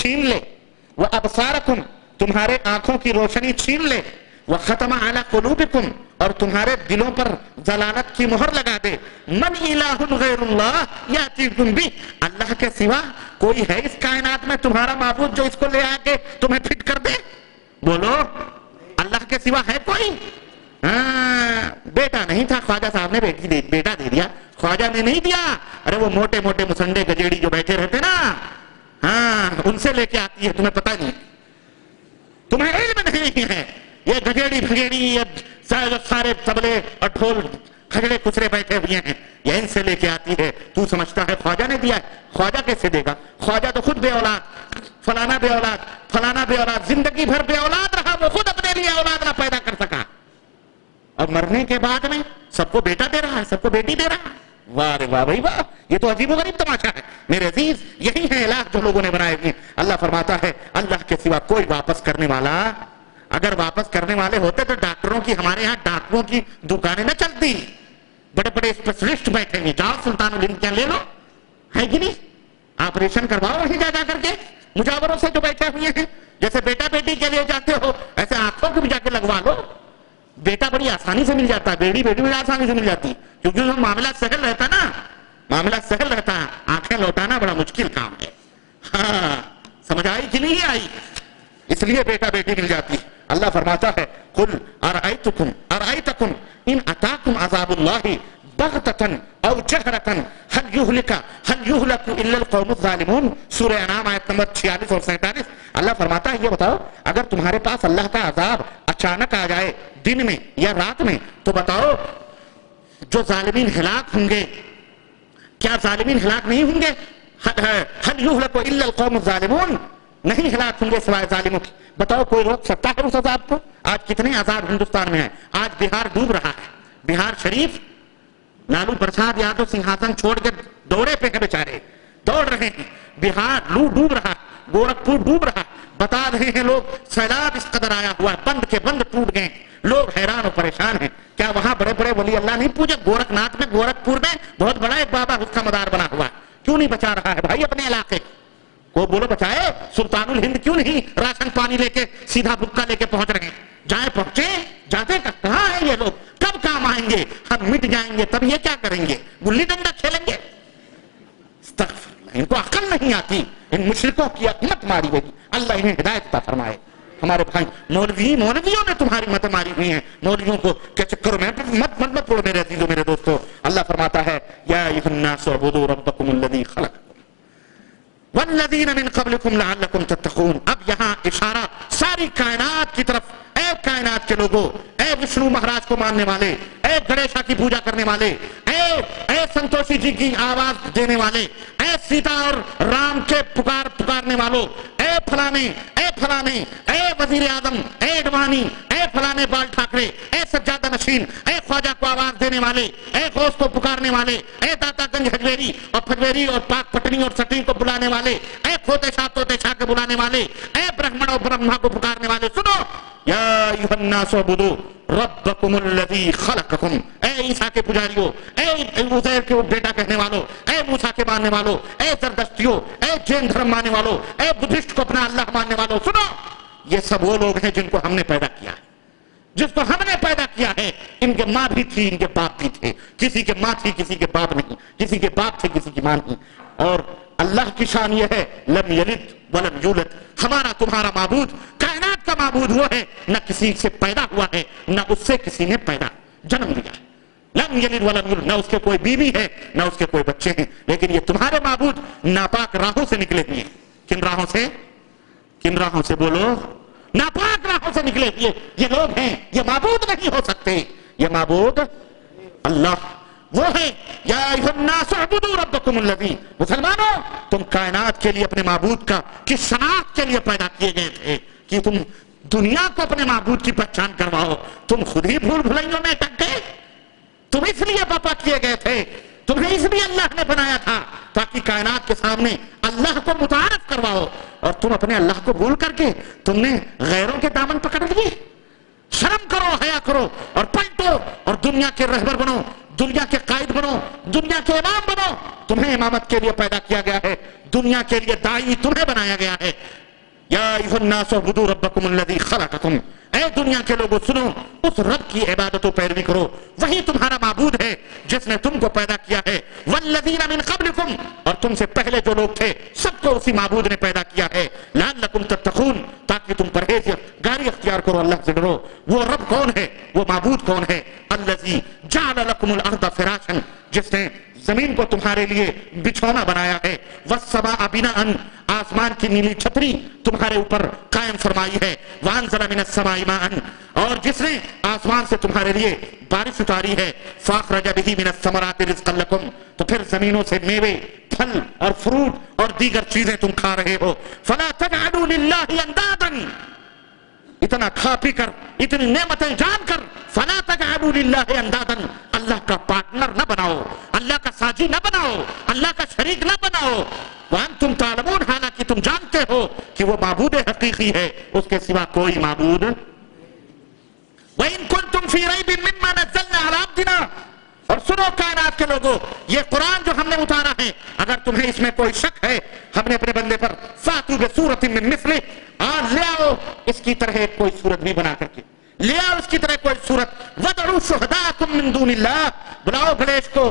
छीन ले, व अबसारकुम तुम्हारे आंखों की रोशनी छीन ले, व खतमा अला कुलूबिकुम और तुम्हारे दिलों पर जलालत की मोहर लगा दे। मन इलाहुन गैरुल्लाह यातीकुम बि, अल्लाह के सिवा कोई है इस कायनात में तुम्हारा माबूद जो इसको ले आके तुम्हें फिट कर दे? बोलो, अल्लाह के सिवा है कोई? बेटा नहीं था, ख्वाजा साहब ने बेटा दे दिया, ख्वाजा ने नहीं दिया। अरे वो मोटे मोटे मुसंडे गजेड़ी जो बैठे रहते ना, हाँ, उनसे लेके आती है, तुम्हें पता नहीं, तुम्हें इल्म नहीं है। ये गजेड़ी भगेड़ी, ये सारे तबले और ढोल खजड़े खुसरे बैठे हुए हैं, ये इनसे लेके आती है। तू समझता है ख्वाजा ने दिया है? ख्वाजा कैसे देगा? ख्वाजा तो खुद बे औलाद, फलाना बे औलाद, फलाना बे औलाद, जिंदगी भर बे औलाद रहा, वो खुद अपने लिए औलाद ना पैदा कर सका, और मरने के बाद में सबको बेटा दे रहा है, सबको बेटी दे रहा है। वाह रे वाह भाई वाह, ये तो अजीबोगरीब तमाशा है मेरे अजीज। यही है इलाह जो लोगों ने बनाए हुए। अल्लाह फरमाता है अल्लाह के सिवा कोई वापस करने वाला, अगर वापस करने वाले होते तो डॉक्टरों की, हमारे यहाँ डॉक्टरों की दुकानें न चलती, बड़े बड़े स्पेशलिस्ट बैठे हैं। जाओ सुल्तानुल हिंद क्या ले लो, है कि नहीं? ऑपरेशन करवाओ वहीं जा करके, मुजावरों से जो बैठे हुए हैं। जैसे बेटा बेटी के लिए जाते हो, ऐसे आंखों को भी जाके लगवा लो। बेटा बड़ी आसानी से मिल जाता है, बेटी बड़ी आसानी से मिल जाती है, क्योंकि वो मामला सहल रहता ना, मामला सहल रहता है। आंखें लौटाना बड़ा मुश्किल काम है। हाँ, समझ आई कि नहीं आई? इसलिए बेटा बेटी मिल जाती है। अल्लाह फरमाता है कुल अरअयतकुम इन अताकुम अज़ाबुल्लाहि बग़ततन औ जहरतन हल युहलकु इल्ला अल-क़ौमुज़ ज़ालिमून। सूरह अनाम आयत नंबर 46 और 47। अल्लाह फरमाता है ये बताओ, अगर तुम्हारे पास अल्लाह का अजाब अचानक आ जाए दिन में या रात में, तो बताओ जो जालिमीन हिलाक होंगे, क्या जालिमीन हिलाक नहीं होंगे? हल युहलकु इल्ला अल-क़ौमुज़ ज़ालिमून, नहीं हिलाक होंगे सिवाय जालिमों की। बताओ कोई रोक सकता है उस अजाब को? आज कितने अजाब हिंदुस्तान में है। आज बिहार डूब रहा है, बिहार शरीफ, लालू प्रसाद यादव सिंहासन छोड़ के दौड़े पे हैं बेचारे, दौड़ रहे हैं। बिहार डूब रहा, गोरखपुर डूब रहा। बता रहे हैं लोग सैलाब इस कदर आया हुआ है, बंद के बंद टूट गए, लोग हैरान और परेशान हैं। क्या वहां बड़े बड़े वली अल्लाह नहीं पूजे? गोरखनाथ में, गोरखपुर में बहुत बड़ा एक बाबा, उसका मदार बना हुआ है, क्यों नहीं बचा रहा है भाई अपने इलाके को? बोलो बचाए। सुल्तानुल हिंद क्यों नहीं राशन पानी लेके सीधा बुक्का लेके पहुंच रहे हैं? जाए पहुंचे, जाते कहाँ है ये लोग? कब काम आएंगे? हम मिट जाएंगे तब ये क्या करेंगे? गुल्ली डंडा खेलेंगे? इनको अकल नहीं आती। इन मुशरिकों की मत मारी गई, अल्लाह इन्हें हिदायत अता फरमाए। हमारे भाई मौलवियों ने तुम्हारी मत मारी हुई है। मौलवियों को के चक्करों में मत पड़ो मेरे अजीजों, मेरे दोस्तों। अल्लाह फरमाता है या अय्युहन्नासु उबुदू रब्बकुमुल्लज़ी खलक़कुम वल्लज़ीना मिन क़ब्लिकुम लअल्लकुम तत्तक़ून। अब यहाँ इशारा सारी कायनात की तरफ। ऐ कायनात के लोगों, ऐ विष्णु महाराज को मानने वाले, ऐ गणेशा की पूजा करने वाले, ऐ संतोषी जी की आवाज देने वाले, ऐ सीता और राम के पुकारने वालों, ऐ फलाने, ऐ वजीर आजम, ऐ अडवाणी, ऐ फलाने बाल ठाकरे, ऐ सज्जादा नशीन, ऐ ख्वाजा को आवाज देने वाले, ऐ गौस को पुकारने वाले, ऐ दातागंज हजवेरी और फजवेरी और पाक पटनी और सटी को बुलाने वाले, ऐ खोते शाह के बुलाने वाले, ऐ ब्राह्मण और ब्रह्मा को पुकारने वाले, सुनो या अय्युहन्नासु उबुदू रब्बकुमुल्लज़ी खलक़कुम। ऐ ईसा के पुजारियों, ऐ उज़ैर के बेटा कहने वालों, ऐ मूसा के मानने वालों, ऐ जरदश्तियों, ऐ जैन धर्म मानने वालों, ऐ बुद्धिस्ट को अपना अल्लाह मानने वालों, सुनो, ये सब वो लोग हैं जिनको हमने पैदा किया है, जिसको हमने पैदा किया है। इनके माँ भी थी, इनके बाप भी थे। किसी के माँ थी, किसी के बाप नहीं, किसी के बाप थे, किसी की माँ नहीं। और अल्लाह की शान यह है लम यलिद वलम यूलद। हमारा तुम्हारा माबूद, कायनात का माबूद वो है, न किसी से पैदा हुआ है, न उससे किसी ने पैदा जन्म लिया है। लम यलिद वलम यूलद, न उसके कोई बीवी है, न उसके कोई बच्चे हैं। लेकिन ये तुम्हारे माबूद नापाक राहों से निकले हुए हैं। किन राहों से बोलो? नापाक राहों से निकले हुए ये लोग हैं। ये माबूद नहीं हो सकते। ये माबूद अल्लाह वो है। या अय्युहन्नासु उबुदू रब्बकुमुल्लज़ी। मुसलमानों, तुम कायनात के लिए अपने माबूद का की शनाख्त के लिए पैदा किए गए थे कि तुम दुनिया को अपने माबूद की पहचान करवाओ। तुम खुद ही भूल भुलैयों में अटक गए। तुम इसलिए बापा किए गए थे, तुम्हें इसलिए अल्लाह ने बनाया था ताकि कायनात के सामने अल्लाह को मुतारफ करवाओ। और तुम अपने अल्लाह को भूल करके तुमने गैरों के दामन पकड़ लिए। शर्म करो, हया करो और पलटो और दुनिया के रहबर बनो। دنیا کے قائد بنو, دنیا کے امام بنو. تمہیں امامت کے لیے پیدا کیا گیا ہے, دنیا کے لیے داعی تمہیں بنایا گیا ہے. یا ایھا الناس اعبدوا ربکم الذی خلقکم, اے دنیا کے لوگوں سنو, اس رب کی عبادت و پیروی کرو, وہی تمہارا معبود ہے جس نے تم کو پیدا کیا ہے. والذین من قبلکم, اور تم سے پہلے جو لوگ تھے سب کو اسی معبود نے پیدا کیا ہے. لعلکم تتقون, تاکہ تم پرہیزگاری اختیار کرو, اللہ سے ڈرو. وہ رب کون ہے, وہ معبود کون ہے؟ الذی جعل لکم الارض فراشا, جس نے زمین کو تمہارے لیے بچھونا بنایا ہے. والسماء بناء, آسمان کی نیلی چھتری تمہارے اوپر قائم فرمائی ہے. وانزل من السماء ماء, اور جس نے آسمان سے تمہارے لیے بارش اتاری ہے. فاخرج به من الثمرات رزقا لكم, تو پھر زمینوں سے میوے, پھل اور فروٹ اور دیگر چیزیں تم کھا رہے ہو. فلا تجعلوا للہ اندادا, اتنا کھا پی کر, اتنی نعمتیں جان کر, فلا تجعلوا للہ اندادا, اللہ کا پارٹنر نہ بناؤ, اللہ کا ساجی نہ بناؤ, اللہ کا شریک نہ بناؤ. وانتم تعلمون, حالانکہ تم جانتے ہو کہ وہ معبود حقیقی ہے, اس کے سوا کوئی معبود. وَإِن كُنتُمْ فِي رَيْبٍ مِّمَّا نَزَّلْنَا عَلَىٰ عَبْدِنَا, اور سنو کائنات کے لوگوں, یہ قرآن جو ہم نے اتارا ہے, اگر تمہیں اس میں کوئی شک ہے ہم نے اپنے بندے پر, فَأْتُوا بِسُورَةٍ مِّن مِّثْلِهِ, لے آؤ اس کی طرح کوئی صورت بھی بنا کر کے, لے آؤ اس کی طرح کوئی صورت. وَادْعُوا شُهَدَاءَكُم مِّن دُونِ اللَّهِ, بلاؤ گنیش کو,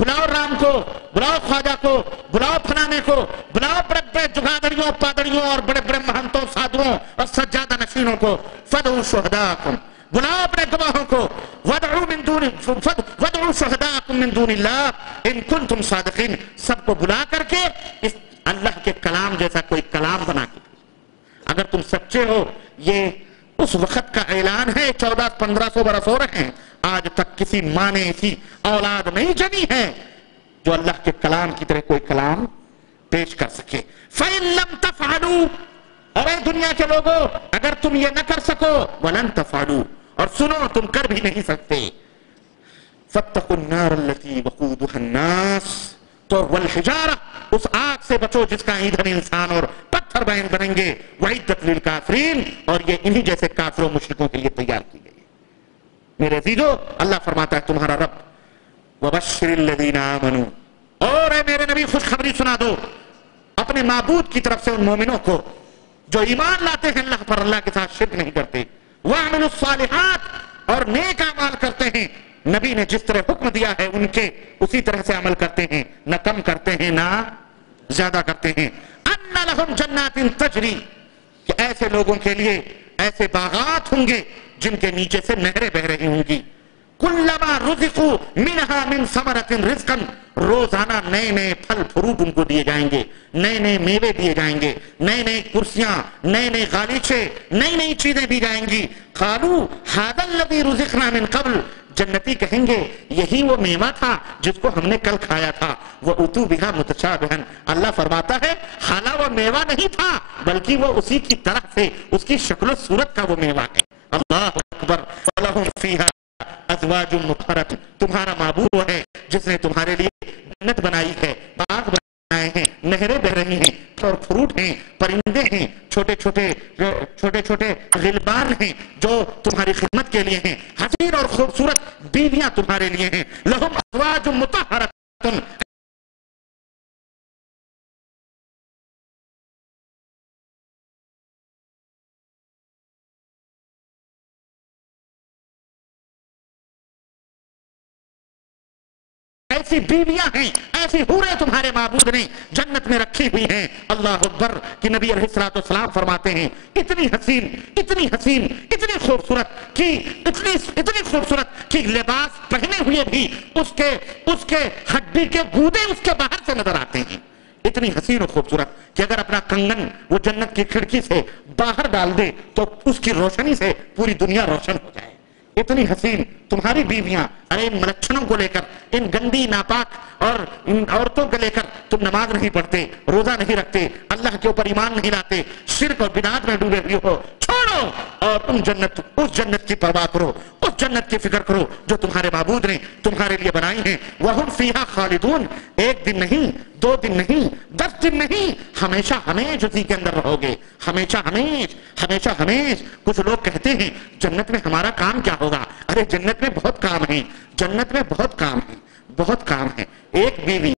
بلاؤ رام کو, بلاؤ خواجہ کو, بلاؤ فلانے کو, بلاؤ بڑے بڑے جگادڑیوں, پادڑیوں اور بڑے بڑے مہنتوں, سادھوؤں اور سجادہ نشینوں کو. فَادْعُوا شُهَدَاءَكُم, بلاؤ اپنے گواہوں کو. وَادْعُوا شُهَدَاءَكُم مِّن دُونِ اللَّهِ إِن كُنتُمْ صَادِقِينَ, سب کو بلا کر کے اس اللہ کے کلام جیسا کوئی کلام بنا کے, اگر تم سچے ہو. یہ اس وقت کا اعلان ہے, 1400-1500 برس ہو رہے ہیں, آج تک کسی ماں نے ایسی اولاد نہیں جنی ہے جو اللہ کے کلام کی طرح کوئی کلام پیش کر سکے. فَإِن لَمْ تَفْعَلُوا, اور اے دنیا کے لوگوں اگر تم یہ نہ کر سکو, وَلَن تَفْعَلُوا, اور سنو تم کر بھی نہیں سکتے. فَاتَّقُوا النَّارَ الَّتِي وَقُودُهَا النَّاسُ, تو والحجارہ, اس آگ سے بچو جس کا ایندھن انسان اور پتھر بنیں گے. وَعِدَّتْ لِلْكَافِرِينَ, اور یہ انہی جیسے کافروں مشرکوں کے لیے تیار کی گئی. میرے عزیزو, اللہ فرماتا ہے تمہارا رب, وَبَشِّرِ الَّذِينَ آمَنُوا, اور اے میرے نبی خوشخبری سنا دو اپنے معبود کی طرف سے ان مومنوں کو جو ایمان لاتے ہیں اللہ پر, اللہ کے ساتھ شرک نہیں کرتے. وَعَمِلُوا الصَّالِحَاتِ, اور نیک اعمال کرتے ہیں, نبی نے جس طرح حکم دیا ہے ان کے اسی طرح سے عمل کرتے ہیں, نہ کم کرتے ہیں نہ زیادہ کرتے ہیں. أَنَّ لَهُمْ جَنَّاتٍ تَجْرِي, کہ ایسے لوگوں کے لیے ایسے باغات ہوں گے جن کے نیچے سے نہریں بہ رہی ہوں گی. كُلَّمَا رُزِقُوا مِنْهَا مِنْ ثَمَرَةٍ رِزْقًا, روزانہ نئے نئے پھل فروٹ ان کو دیے جائیں گے, نئے نئے میوے دیے جائیں گے, نئے نئے کرسیاں, نئے نئے غالیچے, نئی نئی چیزیں دی جائیں گی. قالوا هذا الذي رزقنا من قبل, جنتی کہیں گے یہی وہ میوہ تھا جس کو ہم نے کل کھایا تھا. وَأُتُوا بِهَا مُتَشَابِهًا, اللہ فرماتا ہے حالہ وہ میوہ نہیں تھا بلکہ وہ اسی کی طرح سے اس کی شکل و صورت کا وہ میوہ ہے. اللہ اکبر. فَلَهُمْ فِيهَا ازواج مطہرۃ, تمہارا معبود وہ ہے جس نے تمہارے لیے جنت بنائی ہے, باغ بنائے ہیں, نہریں بہ رہی ہیں, اور فروٹ ہیں, پرندے ہیں, چھوٹے چھوٹے غلبان ہیں جو تمہاری خدمت کے لیے ہیں, حسین اور خوبصورت بیویاں تمہارے لیے ہیں. لہم ازواج مطہرۃ, ایسی بیویاں ہیں, ایسی حوریں تمہارے معبود نے جنت میں رکھی ہوئی ہیں. اللہ اکبر. کہ نبی علیہ الصلوۃ والسلام فرماتے ہیں اتنی حسین, اتنی حسین, اتنی خوبصورت کہ اتنی خوبصورت کہ لباس پہنے ہوئے بھی اس کے ہڈی کے گودے اس کے باہر سے نظر آتے ہیں. اتنی حسین و خوبصورت کہ اگر اپنا کنگن وہ جنت کی کھڑکی سے باہر ڈال دے تو اس کی روشنی سے پوری دنیا روشن ہو جائے. اتنی حسین تمہاری بیویاں. ارے ان ملچھنوں کو لے کر, ان گندی ناپاک اور ان عورتوں کو لے کر تم نماز نہیں پڑھتے, روزہ نہیں رکھتے, اللہ کے اوپر ایمان نہیں لاتے, شرک اور بدعات میں ڈوبے ہوئے ہو. چھوڑ کرو اور اس جنت کی پرواہ کرو, اس جنت کی فکر کرو جو تمہارے معبود نے تمہارے لیے بنائی ہیں. وَهُمْ فِيهَا خَالِدُونَ, ایک دن نہیں, 2 دن نہیں, 10 دن نہیں, ہمیشہ ہمیش اسی کے اندر رہو گے, ہمیشہ ہمیش, ہمیشہ ہمیش. کچھ لوگ کہتے ہیں جنت میں ہمارا کام کیا ہوگا؟ ارے جنت میں بہت کام ہے, جنت میں بہت کام ہے, بہت کام ہے. ایک بیوی